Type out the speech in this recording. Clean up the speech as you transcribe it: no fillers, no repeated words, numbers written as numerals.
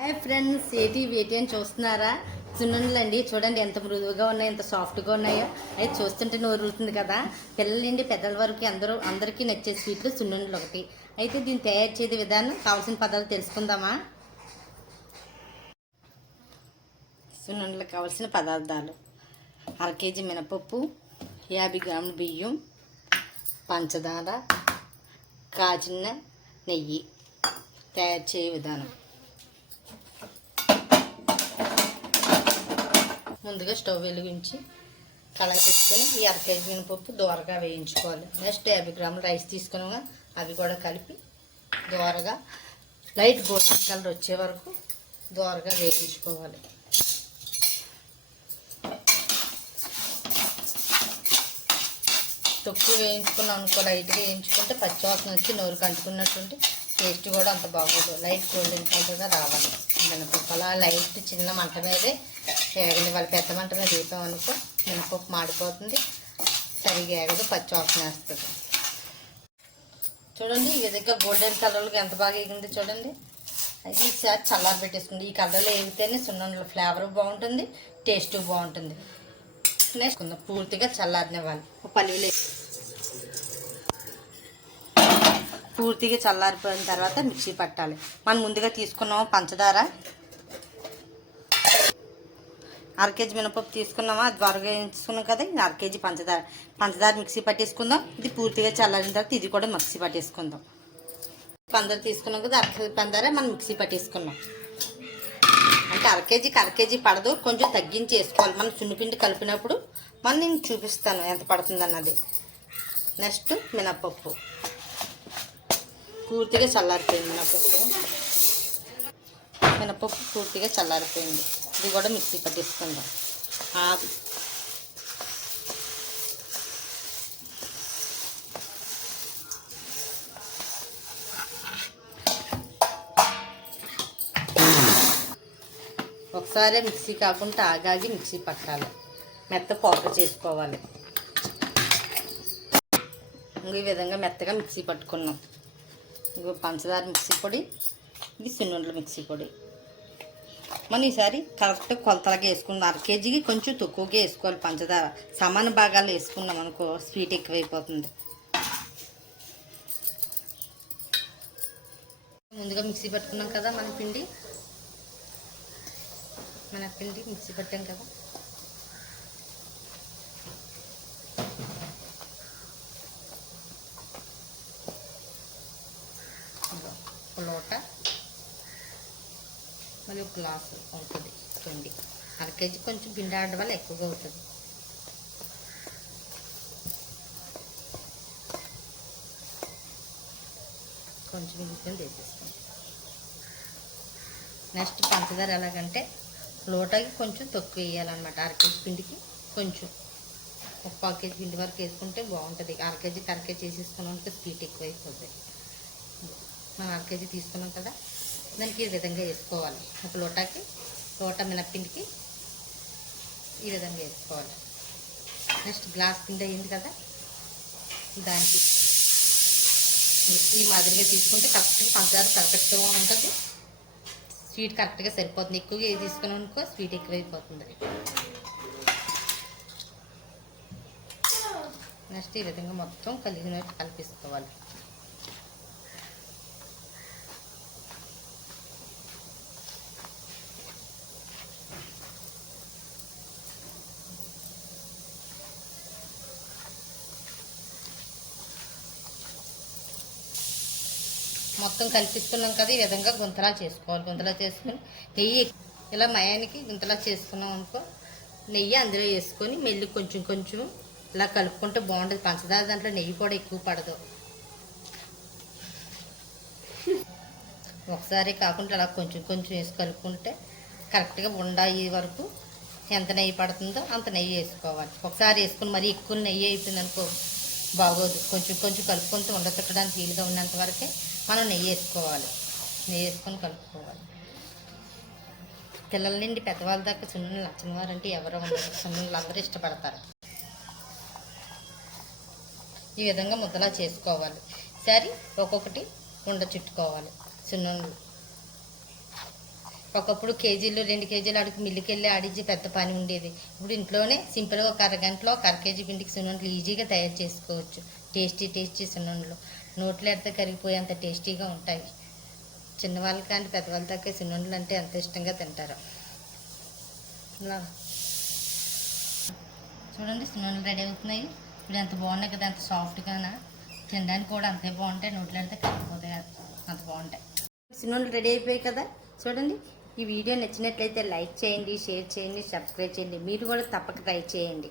Hi friends, ఏటి అని చూస్తున్నారా? సున్నుండలండి. చూడండి ఎంత మృదువుగా ఉన్నాయో, ఎంత సాఫ్ట్గా ఉన్నాయో. అయితే చూస్తుంటే నోరు ఊరుతుంది కదా. పిల్లల నుండి పెద్దల వరకు అందరికీ నచ్చే స్వీట్లు సున్నుండలు ఒకటి. అయితే దీన్ని తయారు చేసే విధానం, కావాల్సిన పదార్థాలు తెలుసుకుందామా? సున్నుండలకు కావాల్సిన పదార్థాలు: 1/2 కేజీ మినపప్పు, 50 గ్రాముల బియ్యం, పంచదార, కాచిన నెయ్యి. తయారు చేయే విధానం: ముందుగా స్టవ్ వెలిగించి కళాయి పెట్టుకొని ఈ 1/2 కేజీ మినపప్పు దోరగా వేయించుకోవాలి. నెక్స్ట్ 50 గ్రాముల రైస్ తీసుకున్నాగా అవి కూడా కలిపి దోరగా లైట్ గోల్డెన్ కలర్ వచ్చే వరకు దోరగా వేయించుకోవాలి. తక్కువ వేయించుకున్నాం అనుకో, లైట్గా వేయించుకుంటే పచ్చివాసన వచ్చి నోరుకు అంటుకున్నట్టుంటే టేస్ట్ కూడా అంత బాగోదు. లైట్ గోల్డెన్ కలర్గా రావాలి మినపప్పు. అలా లైట్ చిన్న మంట మీదే ఏగని, వాళ్ళ పెద్ద మంట మీద వేపామనుకో మినపప్పు మాడిపోతుంది, సరిగా ఏగదు, పచ్చివాసన వేస్తుంది. చూడండి ఈ విధంగా గోల్డెన్ కలర్గా ఎంత బాగా వేగింది చూడండి. అది ఈసారి చల్లారి పెట్టేసుకుంది. ఈ కలర్లో వేగితేనే సున్నుండల ఫ్లేవర్ బాగుంటుంది, టేస్ట్ బాగుంటుంది. నెక్స్ట్ పూర్తిగా చల్లారనివ్వాలి. పల్లీలు పూర్తిగా చల్లారిపోయిన తర్వాత మిక్సీ పట్టాలి. మనం ముందుగా తీసుకున్నాము పంచదార, 1/2 కేజీ మినపప్పు తీసుకున్నామా, అది త్వరగా వేయించుకున్నాం కదా. 1/2 కేజీ పంచదార మిక్సీ పట్టేసుకుందాం. ఇది పూర్తిగా చల్లారిన తర్వాత ఇది కూడా మిక్సీ పట్టేసుకుందాం. పంచదార తీసుకున్నాం కదా, 1/2 కేజీ పంచదార మనం మిక్సీ పట్టేసుకున్నాం. అంటే 1/2 కేజీ పడదు, కొంచెం తగ్గించి వేసుకోవాలి. మనం సున్నిపిండి కలిపినప్పుడు నేను చూపిస్తాను ఎంత పడుతుంది అన్నది. నెక్స్ట్ మినపప్పు పూర్తిగా చల్లారిపోయింది. మినపప్పు పూర్తిగా చల్లారిపోయింది. ఇది కూడా మిక్సీ పట్టేసుకుందాం. ఒకసారి మిక్సీ కాకుండా ఆగాగి మిక్సీ పట్టాలి, మెత్త పౌడర్ చేసుకోవాలి. ఈ విధంగా మెత్తగా మిక్సీ పట్టుకున్నాం. ఇంకో పంచదార మిక్సీ పొడి, ఇది సున్నుండల మిక్సీ పొడి. మనం ఈసారి కరెక్ట్ కొలతలాగా వేసుకున్నాం. 1/2 కేజీకి కొంచెం తక్కువగా వేసుకోవాలి పంచదార. సమాన భాగాలు వేసుకున్నాం అనుకో స్వీట్ ఎక్కువైపోతుంది. ముందుగా మిక్సీ పట్టుకున్నాం కదా, మన పిండి మిక్సీ పట్టాం కదా. ఒక లోట మళ్ళీ ఒక గ్లాసు అవుతుంది పిండి. 1/2 కేజీ కొంచెం పిండి ఆడడం వల్ల ఎక్కువగా అవుతుంది. కొంచెం ఇంకొని వేసేస్తాం. నెక్స్ట్ పంచదార ఎలాగంటే లోటాకి కొంచెం తక్కువ వేయాలన్నమాట. 1/2 కేజీ పిండికి కొంచెం 1/4 కేజీ పిండి వరకు వేసుకుంటే బాగుంటుంది. 1/2 కేజీకి 1/2 కేజీ వేసేసుకున్నాక స్వీట్ ఎక్కువైపోతుంది. మనం 1/2 కేజీ తీసుకున్నాం కదా, దానికి ఈ విధంగా వేసుకోవాలి. ఒక లోట మినప్పిండికి ఈ విధంగా వేసుకోవాలి. నెక్స్ట్ గ్లాస్ పిండి అయింది కదా, దానికి ఈ మాదిరిగా తీసుకుంటే కరెక్ట్గా పంచదార పర్ఫెక్ట్గా ఉంటుంది, స్వీట్ కరెక్ట్గా సరిపోతుంది. ఎక్కువగా ఏది తీసుకున్నాం అనుకో స్వీట్ ఎక్కువైపోతుంది. నెక్స్ట్ ఈ విధంగా మొత్తం కలిగినట్టు కలిపేసుకోవాలి. మొత్తం కలిపిస్తున్నాం కదా, ఈ విధంగా గుంతలా చేసుకోవాలి. గుంతలా చేసుకొని నెయ్యి ఇలా మయానికి గుంతలా చేసుకున్నాం అనుకో, నెయ్యి అందులో వేసుకొని మెల్లి కొంచెం కొంచెం ఇలా కలుపుకుంటే బాగుంటుంది. పంచదార దాంట్లో నెయ్యి కూడా ఎక్కువ పడదు. ఒకసారి కాకుండా అలా కొంచెం కొంచెం వేసి కలుపుకుంటే కరెక్ట్గా ఉండాయి వరకు ఎంత నెయ్యి పడుతుందో అంత నెయ్యి వేసుకోవాలి. ఒకసారి వేసుకుని మరీ ఎక్కువ నెయ్యి అయిపోయింది అనుకో బాగోదు. కొంచెం కొంచెం కలుపుకుంటూ ఉండచుట్టడానికి వీలుగా ఉన్నంత వరకే మనం నెయ్యి వేసుకోవాలి. నెయ్యి వేసుకొని కలుపుకోవాలి. పిల్లల నుండి పెద్దవాళ్ళ దాకా సున్నుండలు నచ్చిన వారంటే ఎవరో ఉండరు. సున్నుండలు అందరూ ఇష్టపడతారు. ఈ విధంగా ముద్దలా చేసుకోవాలి. సరే ఒక్కొక్కటి ఉండ చుట్టుకోవాలి సున్నుండలు. ఒకప్పుడు కేజీలు 2 కేజీలు అడుగు మిల్లుకి వెళ్ళి ఆడించి పెద్ద పని ఉండేది. ఇప్పుడు ఇంట్లోనే సింపుల్గా ఒక అరగంటలో ఒక కేజీ పిండికి సున్నుండలు ఈజీగా తయారు చేసుకోవచ్చు. టేస్టీ సున్నుండలు నోట్లో ఎడితే కరిగిపోయేంత టేస్టీగా ఉంటాయి. చిన్నవాళ్ళు కానీ పెద్దవాళ్ళ దాకా సున్నుండలు అంటే ఎంత ఇష్టంగా తింటారు. ఇలా చూడండి సున్నుండలు రెడీ అవుతున్నాయి. ఇప్పుడు ఎంత బాగున్నాయి కదా, ఎంత సాఫ్ట్గానా, తినడానికి కూడా అంతే బాగుంటాయి. నోట్లో ఎడితే కరిగిపోతాయి, అంత బాగుంటాయి. సున్నుండలు రెడీ అయిపోయాయి కదా చూడండి. ఈ వీడియో నచ్చినట్లయితే లైక్ చేయండి, షేర్ చేయండి, సబ్స్క్రైబ్ చేయండి. మీరు కూడా తప్పక ట్రై చేయండి.